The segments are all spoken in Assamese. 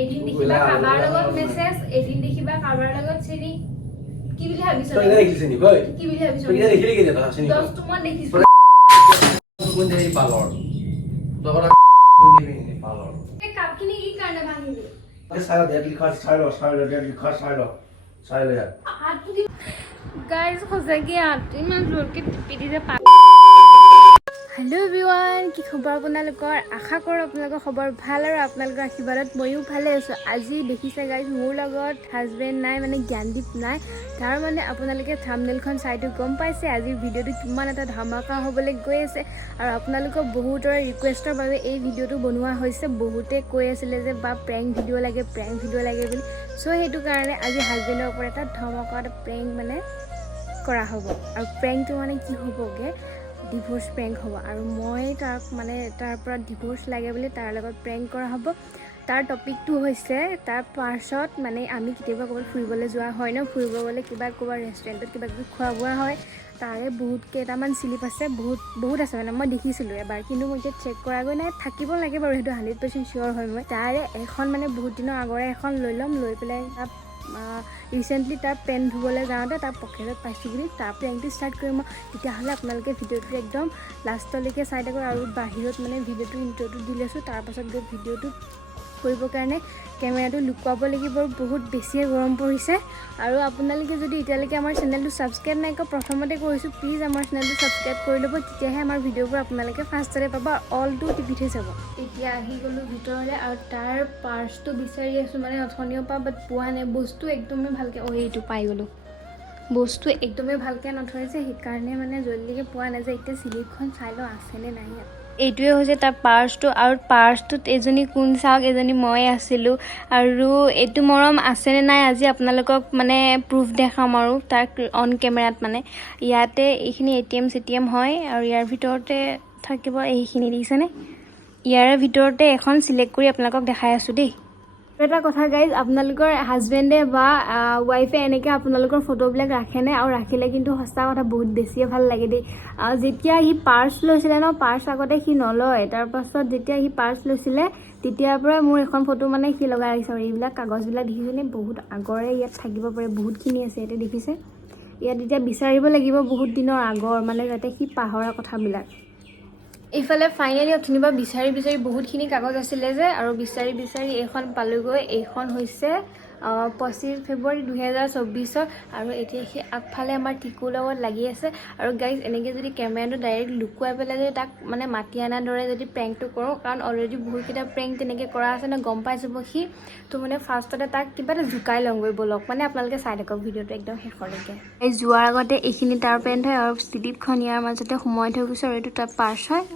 এদিন দেখিবা কাৰোবাৰ লগত মেছেজ, এদিন দেখিবা কাৰোবাৰ লগত চিনি। কি বুলি ভাবিছ? তই এটা দেখিছ নি কই? কি বুলি ভাবিছ? তই এটা দেখিলি কেতিয়া তই চিনি? 10 টো মই দেখিছো। কোন দেই পালৰ? তগৰা কোন দেই পালৰ? এই কাপখিনি কি কাৰণে ভাঙিলি? সারা দেখ লিখা সাইলো দেখ লিখা সাইলো यार হাতটো দি গাইস খোজাকি আট ইমান জোৰকে টিপি দিছে। হেল্ল' এভৰিৱান, কি খবৰ আপোনালোকৰ? আশা কৰোঁ আপোনালোকৰ খবৰ ভাল আৰু আপোনালোকৰ আশীৰ্বাদত ময়ো ভালে আছোঁ। আজি দেখিছে গাইজ মোৰ লগত হাজবেণ্ড নাই, মানে জ্ঞানদীপ নাই। তাৰ মানে আপোনালোকে থাম্বনেইলখন চাইটো গম পাইছে আজিৰ ভিডিঅ'টো কিমান এটা ধামাকা হ'বলৈ গৈ আছে। আৰু আপোনালোকৰ বহুতৰে ৰিকুৱেষ্টৰ বাবে এই ভিডিঅ'টো বনোৱা হৈছে। বহুতে কৈ আছিলে যে বা প্ৰেংক ভিডিঅ' লাগে বুলি। চ' সেইটো কাৰণে আজি হাজবেণ্ডৰ ওপৰত এটা ধমাকা এটা প্ৰেংক মানে কৰা হ'ব। আৰু প্ৰেংকটো মানে কি হ'বগৈ, ডিভোৰ্চ প্ৰেংক হ'ব। আৰু মই তাৰ পৰা ডিভোৰ্চ লাগে বুলি তাৰ লগত প্ৰেংক কৰা হ'ব। তাৰ টপিকটো হৈছে তাৰ পাৰ্চত মানে আমি কেতিয়াবা ক'ৰবাত ফুৰিবলৈ যোৱা হয় ন, ফুৰিব গ'লে ক'ৰবাত ৰেষ্টুৰেণ্টত কিবা কিবি খোৱা বোৱা হয়। তাৰে বহুত কেইটামান শ্লিপ আছে, বহুত আছে মানে মই দেখিছিলোঁ এবাৰ, কিন্তু মই এতিয়া চেক কৰাগৈ নাই। থাকিব লাগে বাৰু, সেইটো 100% চিয়'ৰ হয়। মই তাৰে এখন মানে বহুত দিনৰ আগৰে এখন লৈ ল'ম, লৈ পেলাই তাত ৰিচেণ্টলি তাৰ পেণ্ট ধুবলৈ যাওঁতে তাৰ পকেটত পাইছোঁ বুলি তাৰ প্ৰেংকটো ষ্টাৰ্ট কৰিম মই। তেতিয়াহ'লে আপোনালোকে ভিডিঅ'টো একদম লাষ্টলৈকে চাই থাকক। আৰু বাহিৰত মানে ভিডিঅ'টো ইণ্ট্ৰ'টো দি লৈছোঁ, তাৰপাছত গৈ ভিডিঅ'টো কৰিবৰ কাৰণে কেমেৰাটো লুকুৱাব লাগিব। বহুত বেছিয়ে গৰম পৰিছে। আৰু আপোনালোকে যদি এতিয়ালৈকে আমাৰ চেনেলটো ছাবস্ক্ৰাইব নাই কৰা, প্ৰথমতে কৰিছোঁ, প্লিজ আমাৰ চেনেলটো ছাবস্ক্ৰাইব কৰি ল'ব। তেতিয়াহে আমাৰ ভিডিঅ'বোৰ আপোনালোকে ফাৰ্ষ্টতে পাব, অলটো টিপি থৈ যাব। এতিয়া আহি গ'লোঁ ভিতৰলৈ আৰু তাৰ পাৰ্চটো বিচাৰি আছোঁ মানে অথনিৰ পৰা, বাট পোৱা নাই। বস্তু একদমেই ভালকৈ এইটো পাই গ'লোঁ। বস্তু একদমেই ভালকৈ নথৰিছে, সেইকাৰণে মানে জল্দিকৈ পোৱা নাযায়। এতিয়া শ্লিপখন চাই লওঁ আছেনে নাই ইয়াত। এইটোৱে হৈছে তাৰ পাৰ্চটো, আৰু পাৰ্চটোত এজনী কোন চাওক, এজনী মই আছিলোঁ। আৰু এইটো মৰম আছেনে নাই আজি আপোনালোকক মানে প্ৰুফ দেখাম আৰু তাৰ অন কেমেৰাত। মানে ইয়াতে এইখিনি ATM হয়, আৰু ইয়াৰ ভিতৰতে থাকিব এইখিনি, দেখিছেনে? ইয়াৰে ভিতৰতে এখন চিলেক্ট কৰি আপোনালোকক দেখাই আছোঁ দেই। এটা কথা গাইজ, আপোনালোকৰ হাজবেণ্ডে বা ৱাইফে এনেকৈ আপোনালোকৰ ফটোবিলাক ৰাখেনে? আৰু ৰাখিলে কিন্তু সঁচা কথা বহুত বেছিয়ে ভাল লাগে দেই। যেতিয়া সি পাৰ্চ লৈছিলে ন, পাৰ্চ আগতে সি নলয়, তাৰপাছত যেতিয়া সি পাৰ্চ লৈছিলে তেতিয়াৰ পৰাই মোৰ এখন ফটো মানে সি লগাই ৰাখিছে। আৰু এইবিলাক কাগজবিলাক দেখিছেনে? বহুত আগৰে ইয়াত থাকিব পাৰে, বহুতখিনি আছে ইয়াতে, দেখিছে? ইয়াত এতিয়া বিচাৰিব লাগিব বহুত দিনৰ আগৰ, মানে যাতে সি পাহৰা কথাবিলাক। এইফালে ফাইনেলি অথনিবা বিচাৰি বহুতখিনি কাগজ আছিলে যে, আৰু বিচাৰি এইখন পালোগৈ। এইখন হৈছে 25 ফেব্ৰুৱাৰী 2024। আৰু এতিয়া সেই আগফালে আমাৰ টিকুৰ লগত লাগি আছে। আৰু গাইজ এনেকৈ যদি কেমেৰাটো ডাইৰেক্ট লুকুৱাই পেলাই যদি তাক মানে মাতি অনাৰ দৰে যদি প্ৰেংকটো কৰোঁ, কাৰণ অলৰেডি বহুতকেইটা প্ৰেংক তেনেকৈ কৰা আছে ন, গম পাই যাব সি। তো মানে ফাৰ্ষ্টতে তাক কিবা এটা জোকাই লওঁগৈ ব'লক। মানে আপোনালোকে চাই থাকক ভিডিঅ'টো একদম শেষলৈকে। এই যোৱাৰ আগতে এইখিনি তাৰ পেণ্ট হয়, আৰু শ্লিপখন ইয়াৰ মাজতে সোমোৱাই থৈ গৈছোঁ, আৰু এইটো তাৰ পাৰ্চ হয়।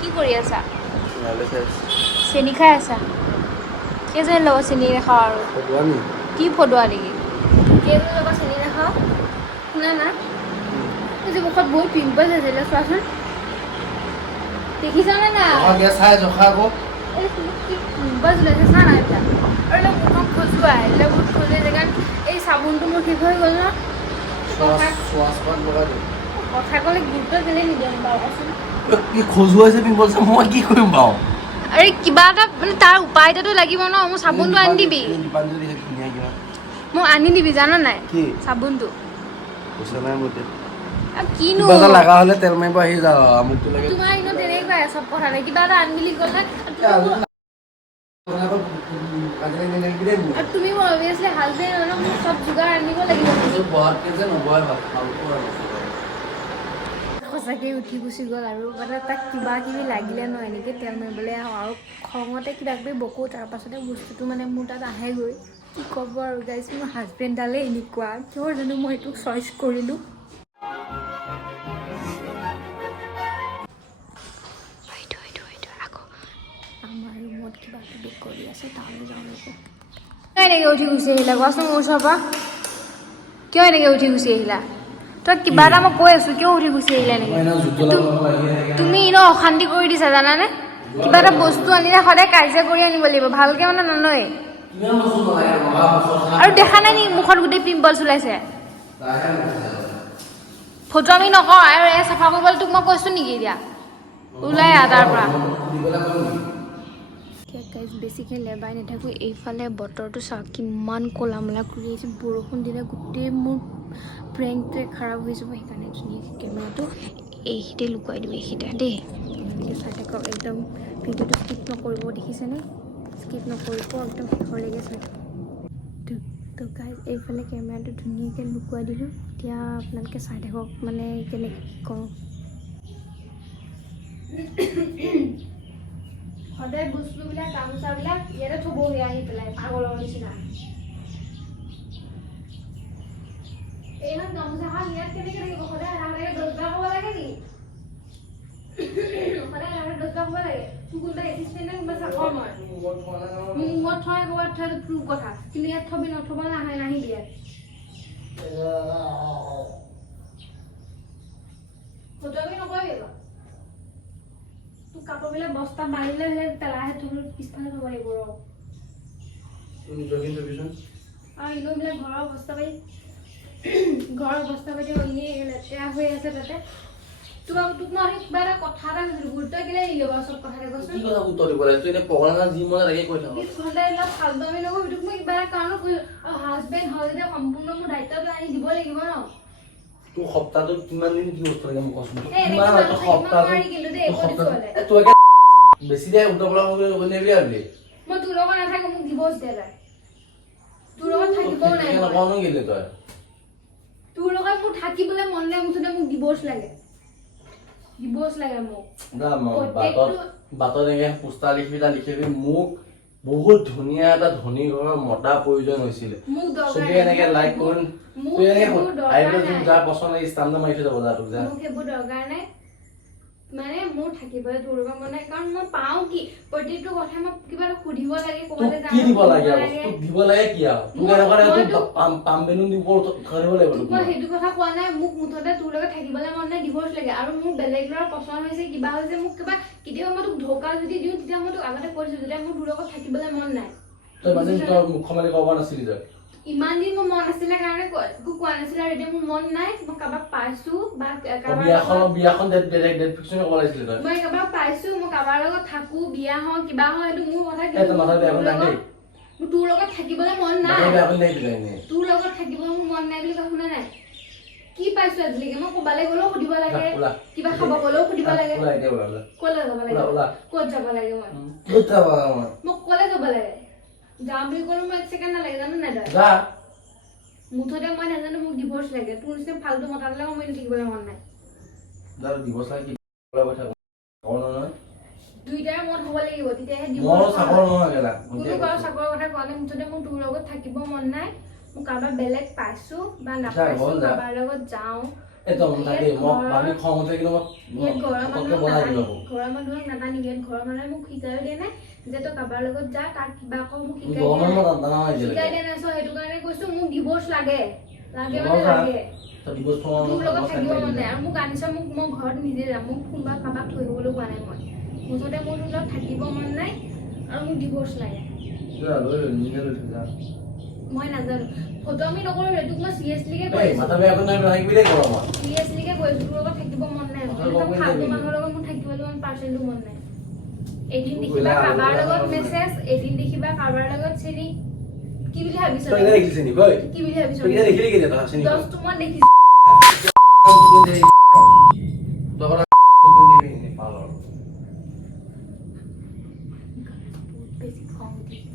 কি কৰি আছা? চেনি খাই আছা? কেইজনী লগত চেনি নাখাওঁ? আৰু কি ফটোৱা নেকি? কেইজনী লগত চেনি নাখাওঁ? শুনা না, যে মুখত বহুত পিম্পলছ আছিলে, চোৱাচোন, দেখিছানে না? এই কি পিম্পলছ ওলাইছে, চা না এইবিলাক। আৰু এইবিলাক মুখখন খজুৱাই, এইবিলাক বহুত খজুৱাই জেগাত। এই চাবোনটো মোৰ শেষ হৈ গ'ল ন। কথা ক'লে গুৰুত্ব কেলেই নিদিয়ম বাৰু কচোন? খজুৱাইছে পিম্পলছে, মই কি কৰিম বাৰু? আৰে কিবা এটা মানে তাৰ উপায় এটাতো লাগিব ন। মোৰ চাবোনটো আনি দিবি, মোক আনি দিবি, জানা নাই? চাবোনটো কিনো লগা হলে তেল মাৰিব আহি যাওঁ। তোমাৰ এনেও তেনেকুৱাই চব কথা নাই, কিবা এটা আনি বুলি ক'লে তুমি অভিয়াছলি হাজবেণ্ড হয় ন, মোক চব যোগাৰ আনিব লাগিব। সঁচাকৈ উঠি গুচি গ'ল। আৰু মানে তাক কিবা কিবি লাগিলে ন, এনেকৈ তেল মাৰিবলৈ আহোঁ আৰু খঙতে কিবা কিবি বকোঁ, তাৰপাছতে বস্তুটো মানে মোৰ তাত আহেগৈ। কি ক'ব আৰু গাইজ, মোৰ হাজবেণ্ডডালে এনেকুৱা, কিয় জানো মই এইটোক চইচ কৰিলোঁ। আমাৰ ৰুমত কিবা কিবি কৰি আছে, তালৈ যাওঁ নেকি? কিয় এনেকৈ উঠি গুচি আহিলা কোৱাচোন মোৰ ওচৰৰ পৰা? কিয় এনেকৈ উঠি গুচি আহিলা? তই কিবা এটা মই কৈ আছোঁ, কিয় উঠি গুচি আহিলা এনেকৈ? তুমি এনেও অশান্তি কৰি দিছা, জানানে? কিবা এটা বস্তু আনিলে সদায় কাজিয়া কৰি আনিব লাগিব ভালকে মানে নলয় আৰু দেখা নাই নি মুখত গোটেই পিম্পলছ ওলাইছে ফটো আমি নকওঁ আৰু এই চাফা কৰিবলৈ তোক মই কৈছোঁ নেকি এতিয়া ওলাই তাৰ পৰা বেছিকৈ লেবাই নাথাকোঁ এইফালে বতৰটো চাওক কিমান ক'লা মলা কৰি আহিছে বৰষুণ দিলে গোটেই মোৰ ব্ৰেইনটোৱে খাৰাপ হৈ যাব সেইকাৰণে ধুনীয়াকৈ কেমেৰাটো এইখিতে লুকুৱাই দিওঁ এইখিতে দেই আপোনালোকে চাই থাকক একদম ভিডিঅ'টো স্কিপ নকৰিব দেখিছেনে স্কিপ নকৰিব একদম শেষলৈকে চাই থাকক তো গাইজ এইফালে কেমেৰাটো ধুনীয়াকৈ লুকুৱাই দিলোঁ এতিয়া আপোনালোকে চাই থাকক মানে কেনেকৈ কৰোঁ সদায় বস্তুবিলাক গামোচাবিলাক ইয়াতে থ'বহি আহি পেলাই পাগলৰ নিচিনা এইখন গামোচাখন ইয়াত কেনেকৈ থাকিব সদায় ৰাতিকে 10 বাৰ হ'ব লাগে নেকি সদায় ৰাতিকে 10 বাৰ হ'ব লাগে তোৰ কোনোবা এচিষ্টেণ্টে কোনোবা চাকৰ মই মূৰত থয় ক'ৰবাত থয় তোৰ কথা কিন্তু ইয়াত থবি নথ'ব নাহিবি ইয়াত ফটোৱামি নকৰিবি বাৰু তোৰ কাপোৰবিলাক বস্তা বাঢ়িলে পেলাইহে থ'ব পিছফালে থ'ব লাগিব ৰ আৰু এনেওবিলাক ঘৰৰ বস্তা পাতি এনেই লেতেৰা হৈ আছে তাতে তোক মই কিবা এটা কথা এটা কৈছিলোঁ গুৰুত্ব কেলে নিদিয় বাৰু চব কথাতে কৈছোঁ ফাল্টু আমি নকৰিবি তোক মই কিবা এটা কাৰণত কৈছোঁ আৰু হাজবেণ্ড হয় যেতিয়া সম্পূৰ্ণ মোৰ দায়িত্বটো আনি দিব লাগিব ন তোৰ সপ্তাহটোত কিমান দিন কি বস্তু লাগে মোক কচোন বেছি দে উত্তৰ মই তোৰ লগত নাথাকো মোক ডিভোৰ্চ দে তাই তোৰ লগত থাকিবও নাই তই তোৰ লগত মোৰ থাকিবলৈ মন নাই মুঠতে মোক ডিভোৰ্চ লাগে মোক বাটত এনেকে পোষ্টাৰ লিখিবি মোক বহুত ধুনীয়া এটা ধনী ঘৰৰ মতা প্ৰয়োজন হৈছিলে চবে এনেকে লাইক কৰিম তুই এনেকে যাৰ পচন্দ এই ষ্টাম্প মাৰি থৈ যাব যা তোক যা মোক সেইবোৰ দৰকাৰ নাই মানে মোৰ থাকিবলৈ তোৰ লগত মন নাই কাৰণ মই পাওঁ কি প্ৰত্যেকটো কথা মই কিবা এটা সুধিব লাগে ক'বলৈ কি দিব লাগে তোক দিব লাগে কি আৰু তোক এনেকুৱা তোক পাম বেলুন দিব কৰিব লাগিব মই সেইটো কথা কোৱা নাই মোক মুঠতে তোৰ লগত থাকিবলৈ মন নাই ডিভোৰ্চ লাগে আৰু মোৰ বেলেগ ল'ৰা পচন্দ হৈছে কিবা হৈছে মোক কিবা কেতিয়াবা মই তোক ধোকা যদি দিওঁ তেতিয়া মই তোক আগতে কৈছোঁ যেতিয়া মোৰ তোৰ লগত থাকিবলৈ মন নাই তই মানে তই মুখ্য মালিক ক'ব নাছিলি তই ইমান দিন মোৰ মন আছিলে কাৰণে কোৱা নাছিলে আৰু এতিয়া মোৰ মন নাই মই কাৰোবাক পাইছোঁ বা বিয়াখন ডেট ফিক্সন ক'ব লাগিছিলে তই মই কাৰোবাক পাইছোঁ মই কাৰোবাৰ লগত থাকোঁ বিয়া হওঁ কিবা হয় সেইটো মোৰ কথা তোৰ লগত থাকিবলৈ মন নাই তোৰ লগত থাকিবলৈ মোৰ মন নাই বুলি শুনা নাই কি পাইছোঁ আজিলৈকে মই ক'বালৈ গ'লেও সুধিব লাগে কিবা খাব গ'লেও সুধিব লাগে ক'লৈ যাব লাগে ক'ত যাব লাগে মই ক'লৈ যাব লাগে যাম বুলি ক'লো মই 1 ছেকেণ্ড নালাগে জানো নাই তই মুঠতে মই নাজানো মোক ডিভোৰ্চ লাগে তোৰ নিচিনা ফাল্টু মতাবিলাক মই থাকিবলৈ মন নাই দুইটাৰে মত হ'ব লাগিব তেতিয়াহে ডিভোৰ্চ কোনো বাৰু চাকৰৰ কথা কোৱা নাই মুঠতে মোৰ তোৰ লগত থাকিব মন নাই মোক কাৰোবাৰ বেলেগ পাইছোঁ বা নাপাইছোঁ কাৰোবাৰ লগত যাওঁ ঘৰৰ মানুহক নাটানিবি ইয়াত ঘৰৰ মানুহে মোক শিকাই দিয়া নাই যে তই কাৰোবাৰ লগত যা তাক কিবা আকৌ মোক শিকাই দিয়া নাই সেইটো কাৰণে কৈছোঁ মোক ডিভোৰ্চ লাগে মানে লাগে তোৰ লগত থাকিব মন নাই আৰু মোক আনিছ মোক মই ঘৰত নিজে যাম মোক কোনোবা কাৰোবাক থৈ আহিবলৈ কোৱা নাই মই মুঠতে মোৰ তোৰ লগত থাকিব মন নাই আৰু মোক ডিভোৰ্চ লাগে মই নাজানো ফটো আমি নকৰোঁ তোক মই চিৰিয়াছলিকে কৈছোঁ তোৰ লগত থাকিব মন নাই ফাল্টু মানুহৰ লগত মোৰ থাকিবলৈ পাৰ্চেণ্টটো মন নাই এদিন দেখিবা কাৰোবাৰ লগত মেছেজ এদিন দেখিবা কাৰোবাৰ লগত চিনি কি বুলি ভাবিছ কি বুলি ভাবিছ দহটো মই দেখিছোঁ বেছি খং উঠিছে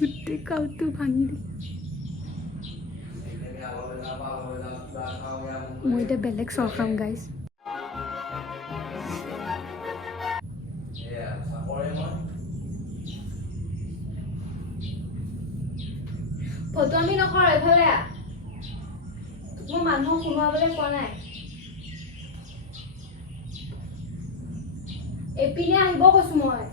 গোটেই কাউটো ভাঙি দিছে মই এতিয়া বেলেগ চাহ খাম গাইজ ফটো আমি নকৰোঁ এইফালে মই মানুহক শুনোৱাবলৈ কোৱা নাই এপিনে আহিব কৈছোঁ মই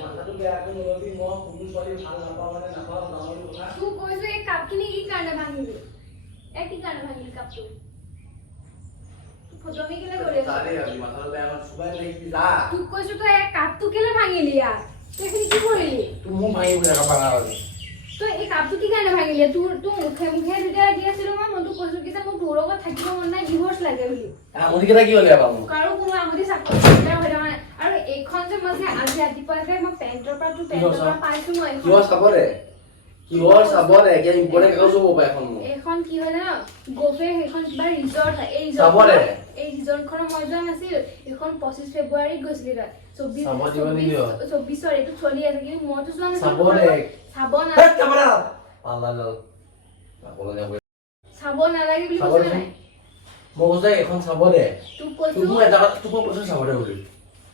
মাথাটো বেয়াকৈ নলবি মই কোনো ছোৱালী ভাল নাপাওঁ মানে নাপাওঁ ডাঙৰ কথা তোক কৈছো এই কাপখিনি কি কাৰণে ভাঙিলি কি কাৰণে ভাঙিলি কাপটো ফটোমি কেলে কৰি আছ তাৰে ভাবি মাথাটো বেয়া কৰি চুবাই লাগিবি যা তোক কৈছো তই এই কাপটো কেলে ভাঙিলি ইয়াৰ তইখিনি কি কৰিলি তোৰ মোক ভাঙিব দেখা পাঙা হ'লে তই এই কাপটো কি কাৰণে ভাঙিলি তোৰ মুখে যেতিয়া দি আছিলো মই তোক কৈছো কি যে মোক তোৰ লগত থাকিব মন নাই ডিভোৰ্চ লাগে বুলি আমুদিকেইটা কি হ'লে এবাৰ মোক কাৰো কোনো আমুদি চাকৰি হৈ থকা নাই আৰু এইখন যে মই যে আজি ৰাতিপুৱা যে মই পেণ্টৰ পৰা পাইছো মই কিহৰ চাবৰে এতিয়া ইম্পৰ্টেণ্ট কাগজ হ'ব পাৰে এখন মোক এইখন কি হয় জানো গোফে সেইখন কিবা ৰিজৰ্ট হয় এই চাবৰে ৰিজৰ্টখনৰ মই যোৱা নাছিল এইখন 25 ফেব্ৰুৱাৰীত গৈছিলি তাত 24 এইটো চলি আছে কিন্তু মইতো চোৱা নাছিলো চাব নালাগে বুলি কৈছে নাই মই কৈছো এখন চাব দে তোক কৈছো তোক মই এটা তোক কৈছো চাব দে বুলি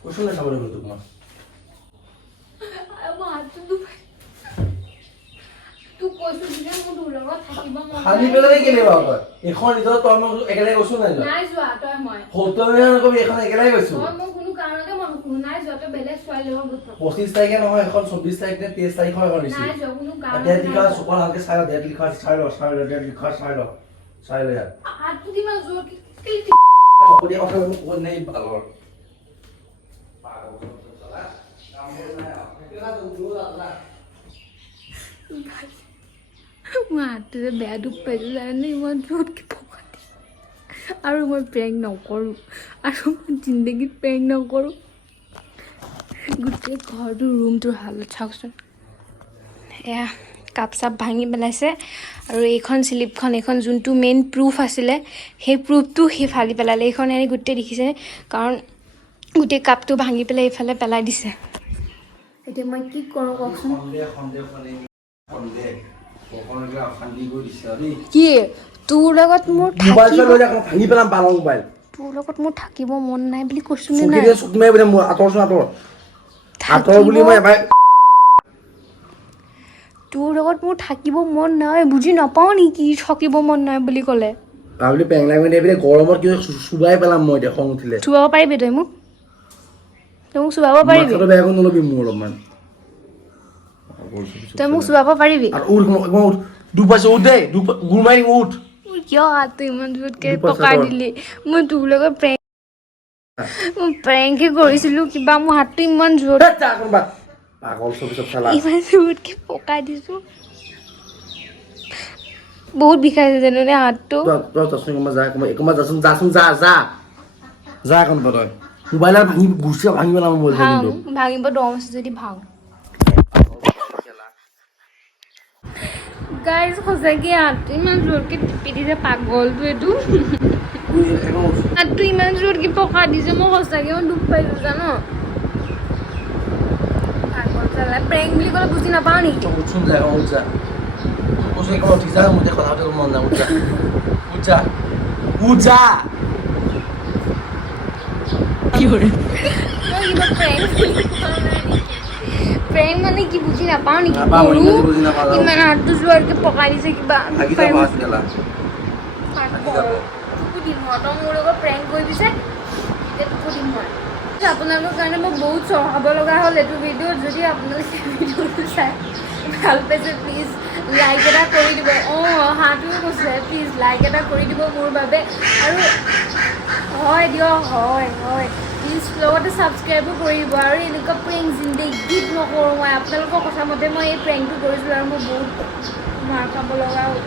কৈছো না চাব দে বুলি তোক মই হাতটো দুখাই তোক কৈছো যে মোৰ তোৰ লগত থাকিব মন খালি পেলাই কেলে বাৰু তই এখন নিজৰ তই মই একেলগে কৈছো নাই যোৱা তই মই সৌতমে নকবি এখন একেলগে কৈছো মই কোনো কাৰণতে মই নাই যোৱা তই বেলেগ ছোৱালী লগত 25 তাৰিখে নহয় এখন 24 তাৰিখ নে 23 তাৰিখৰ এখন দিছিল নাই যোৱা কোনো এতিয়া কাৰণতে লিখা চুপাৰ ভালকে চাই ডেট লিখা চাই ল ডেট লিখা চাই ল ইয়াত হাতটো কিমান জোৰ কি অকলে কথা কৈ নাই ভালৰ মই হাতটো যে বেয়া দুখ পাইছোঁ জানে ইমান জোৰকৈ পকা দিছোঁ আৰু মই প্ৰেংক নকৰোঁ আৰু মই জিন্দগীত প্ৰেংক নকৰোঁ গোটেই ঘৰটোৰ ৰুমটোৰ হালত চাওকচোন এয়া কাপ চাপ ভাঙি পেলাইছে আৰু এইখন শ্লিপখন এইখন যোনটো মেইন প্ৰুফ আছিলে সেই প্ৰুফটো সি ফালি পেলালে এইখন এনে গোটেই দেখিছে কাৰণ গোটেই কাপটো ভাঙি পেলাই এইফালে পেলাই দিছে এতিয়া মই কি কৰোঁ কওকচোন কি তোৰ লগত মোৰ তোৰ লগত মোৰ থাকিব মন নাই বুলি কৈছো নে নাই তোৰ লগত মোৰ থাকিব মন নাই বুজি নাপাওঁ নেকি থাকিব মন নাই বুলি ক'লে গৰমত কিয় চুবাই পেলাম মই এতিয়া খং উঠিলে চুবাব পাৰিবি তই মোক চুবাব পাৰিবি বেয়া কৰি নলবি মোৰ অলপমান তই মোক চুবাব পাৰিবি কিয় হাতটো ইমান জোৰকৈ পকাই দিলি মই তোৰ লগত প্ৰেংকে কৰিছিলো কিবা মোৰ হাতটো ইমান জোৰ ইমান জোৰকৈ পকাই দিছো বহুত বিষাইছে জাননে হাতটো মোবাইলত ভাঙি গুচা ভাঙি পেলাম ভাঙিব দম আছে যদি ভাঙ গাইজ সঁচাকৈ হাতটো ইমান জোৰকৈ টিপি দিছে পাগলটো এইটো হাতটো ইমান জোৰকৈ পকা দিছে মই সঁচাকৈ মই দুখ পাইছোঁ জানো পাগল চালা প্ৰেংক বুলি ক'লে বুজি নাপাওঁ নেকি প্ৰেংক মানে কি বুজি নাপাওঁ নেকি ইমান হাতটো জোৰকৈ পকাই দিছে কিবা মোৰ লগত প্ৰেংক কৰি দিছে দিম মই আপোনালোকৰ কাৰণে মই বহুত চহাব লগা হ'ল এইটো ভিডিঅ' যদি আপোনালোকে ভিডিঅ'টো চাই ভাল পাইছে প্লিজ লাইক এটা কৰি দিব হাঁহটোও কৈছে প্লিজ লাইক এটা কৰি দিব মোৰ বাবে আৰু হয় দিয়ক হয় প্লিজ লগতে ছাবস্ক্ৰাইবো কৰিব আৰু এনেকুৱা প্ৰেংক জিন্দগীত নকৰোঁ মই আপোনালোকৰ কথা মতে মই এই প্ৰেংকটো কৰিছিলোঁ আৰু মই বহুত মাৰ খাব লগা হ'ল